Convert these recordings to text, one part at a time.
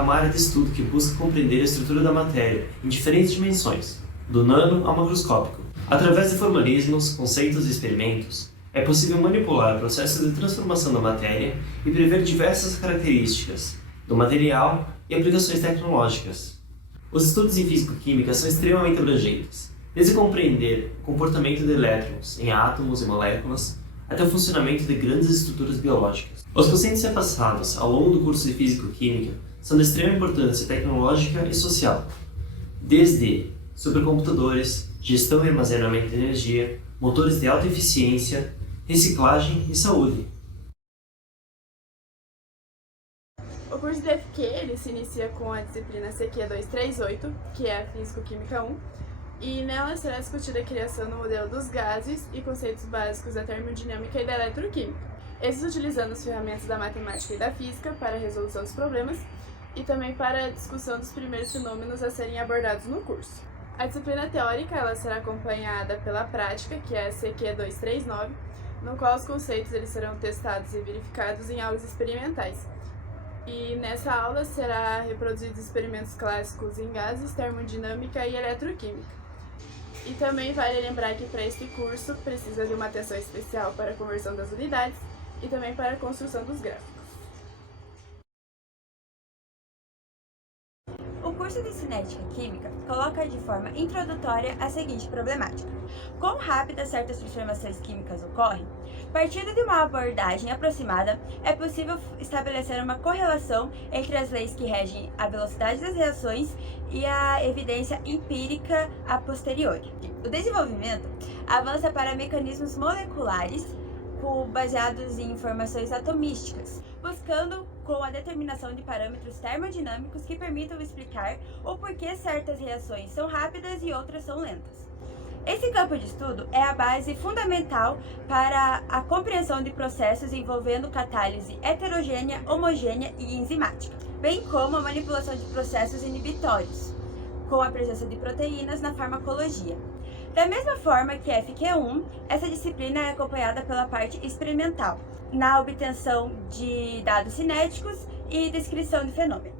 é uma área de estudo que busca compreender a estrutura da matéria em diferentes dimensões, do nano ao macroscópico. Através de formalismos, conceitos e experimentos, é possível manipular processos de transformação da matéria e prever diversas características do material e aplicações tecnológicas. Os estudos em físico-química são extremamente abrangentes, desde compreender o comportamento de elétrons em átomos e moléculas até o funcionamento de grandes estruturas biológicas. Os conceitos repassados ao longo do curso de físico-química são de extrema importância tecnológica e social, desde supercomputadores, gestão e armazenamento de energia, motores de alta eficiência, reciclagem e saúde. O curso de FQ ele se inicia com a disciplina CQ 238, que é a Físico-Química 1, e nela será discutida a criação do modelo dos gases e conceitos básicos da termodinâmica e da eletroquímica, esses utilizando as ferramentas da matemática e da física para a resolução dos problemas e também para a discussão dos primeiros fenômenos a serem abordados no curso. A disciplina teórica ela será acompanhada pela prática, que é a CQ 239, no qual os conceitos eles serão testados e verificados em aulas experimentais. E nessa aula será reproduzidos experimentos clássicos em gases, termodinâmica e eletroquímica. E também vale lembrar que para este curso precisa de uma atenção especial para a conversão das unidades e também para a construção dos gráficos. O curso de Cinética Química coloca de forma introdutória a seguinte problemática: quão rápidas certas transformações químicas ocorrem? Partindo de uma abordagem aproximada, é possível estabelecer uma correlação entre as leis que regem a velocidade das reações e a evidência empírica a posteriori. O desenvolvimento avança para mecanismos moleculares baseados em informações atomísticas, buscando com a determinação de parâmetros termodinâmicos que permitam explicar o porquê certas reações são rápidas e outras são lentas. Esse campo de estudo é a base fundamental para a compreensão de processos envolvendo catálise heterogênea, homogênea e enzimática, bem como a manipulação de processos inibitórios, com a presença de proteínas na farmacologia. Da mesma forma que a FQ1, essa disciplina é acompanhada pela parte experimental, na obtenção de dados cinéticos e descrição de fenômenos.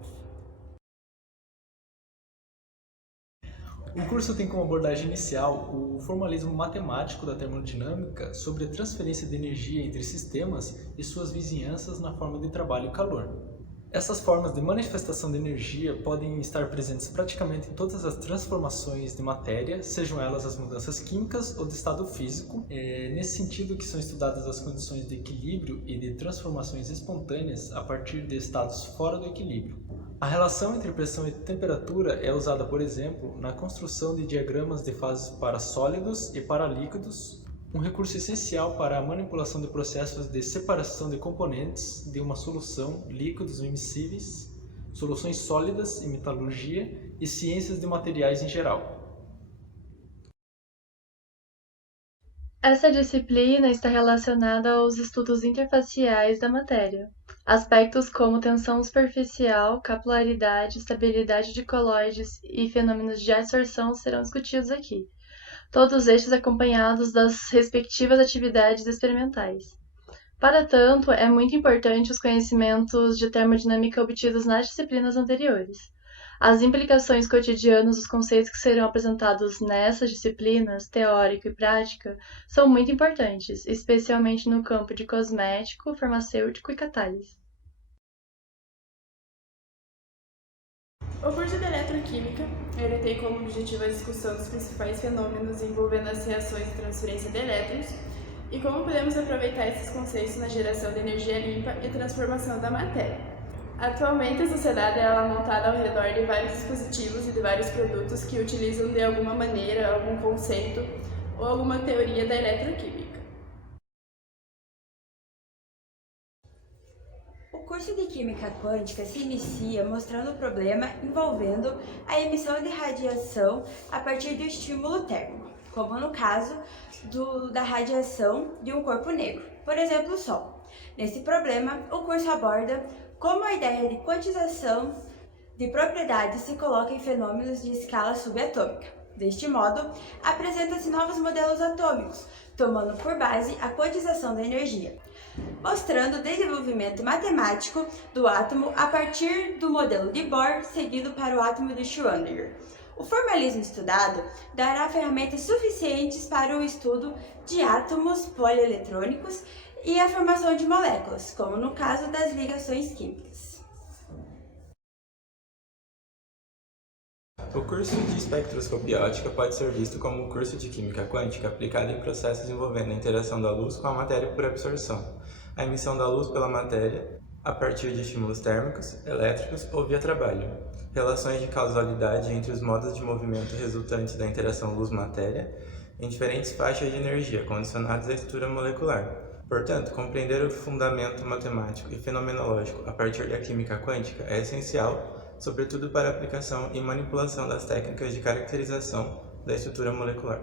O curso tem como abordagem inicial o formalismo matemático da termodinâmica sobre a transferência de energia entre sistemas e suas vizinhanças na forma de trabalho e calor. Essas formas de manifestação de energia podem estar presentes praticamente em todas as transformações de matéria, sejam elas as mudanças químicas ou de estado físico, nesse sentido que são estudadas as condições de equilíbrio e de transformações espontâneas a partir de estados fora do equilíbrio. A relação entre pressão e temperatura é usada, por exemplo, na construção de diagramas de fases para sólidos e para líquidos, um recurso essencial para a manipulação de processos de separação de componentes de uma solução, líquidos immiscíveis, soluções sólidas em metalurgia e ciências de materiais em geral. Essa disciplina está relacionada aos estudos interfaciais da matéria. Aspectos como tensão superficial, capilaridade, estabilidade de colóides e fenômenos de adsorção serão discutidos aqui, todos estes acompanhados das respectivas atividades experimentais. Para tanto, é muito importante os conhecimentos de termodinâmica obtidos nas disciplinas anteriores. As implicações cotidianas dos conceitos que serão apresentados nessas disciplinas, teórica e prática, são muito importantes, especialmente no campo de cosmético, farmacêutico e catálise. O curso de Eletroquímica ele tem como objetivo a discussão dos principais fenômenos envolvendo as reações de transferência de elétrons e como podemos aproveitar esses conceitos na geração de energia limpa e transformação da matéria. Atualmente, a sociedade é montada ao redor de vários dispositivos e de vários produtos que utilizam de alguma maneira algum conceito ou alguma teoria da eletroquímica. O curso de Química Quântica se inicia mostrando o problema envolvendo a emissão de radiação a partir do estímulo térmico, como no caso da radiação de um corpo negro, por exemplo, o Sol. Nesse problema, o curso aborda como a ideia de quantização de propriedades se coloca em fenômenos de escala subatômica. Deste modo, apresenta-se novos modelos atômicos, tomando por base a quantização da energia, mostrando o desenvolvimento matemático do átomo a partir do modelo de Bohr seguido para o átomo de Schrödinger. O formalismo estudado dará ferramentas suficientes para o estudo de átomos polieletrônicos e a formação de moléculas, como no caso das ligações químicas. O curso de espectroscopia óptica pode ser visto como um curso de química quântica aplicado em processos envolvendo a interação da luz com a matéria por absorção, a emissão da luz pela matéria a partir de estímulos térmicos, elétricos ou via trabalho, relações de causalidade entre os modos de movimento resultantes da interação luz-matéria em diferentes faixas de energia condicionadas à estrutura molecular. Portanto, compreender o fundamento matemático e fenomenológico a partir da química quântica é essencial, sobretudo para a aplicação e manipulação das técnicas de caracterização da estrutura molecular.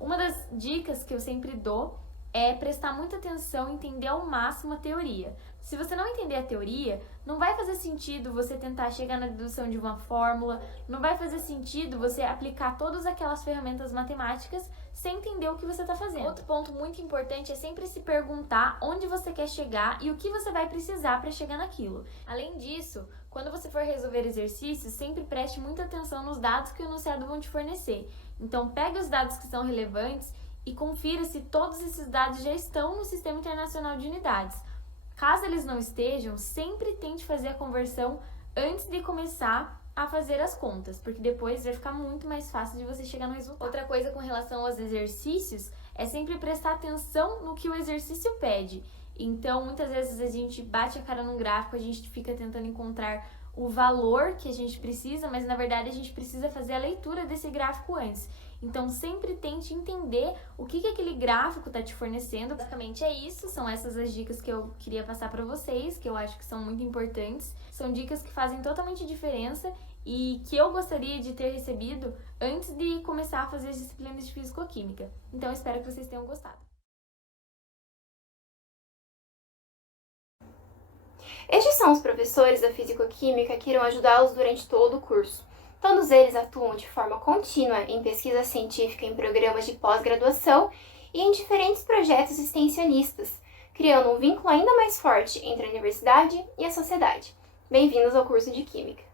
Uma das dicas que eu sempre dou é prestar muita atenção e entender ao máximo a teoria. Se você não entender a teoria, não vai fazer sentido você tentar chegar na dedução de uma fórmula, não vai fazer sentido você aplicar todas aquelas ferramentas matemáticas sem entender o que você está fazendo. Outro ponto muito importante é sempre se perguntar onde você quer chegar e o que você vai precisar para chegar naquilo. Além disso, quando você for resolver exercícios, sempre preste muita atenção nos dados que o enunciado vão te fornecer. Então, pegue os dados que são relevantes e confira se todos esses dados já estão no Sistema Internacional de Unidades. Caso eles não estejam, sempre tente fazer a conversão antes de começar a fazer as contas, porque depois vai ficar muito mais fácil de você chegar no resultado. Outra coisa com relação aos exercícios é sempre prestar atenção no que o exercício pede. Então, muitas vezes a gente bate a cara num gráfico, a gente fica tentando encontrar o valor que a gente precisa, mas na verdade a gente precisa fazer a leitura desse gráfico antes. Então, sempre tente entender o que aquele gráfico está te fornecendo. Basicamente é isso, são essas as dicas que eu queria passar para vocês, que eu acho que são muito importantes. São dicas que fazem totalmente diferença e que eu gostaria de ter recebido antes de começar a fazer as disciplinas de Físico-Química. Então, espero que vocês tenham gostado. Estes são os professores da Físico-Química que irão ajudá-los durante todo o curso. Todos eles atuam de forma contínua em pesquisa científica em programas de pós-graduação e em diferentes projetos extensionistas, criando um vínculo ainda mais forte entre a universidade e a sociedade. Bem-vindos ao curso de Química!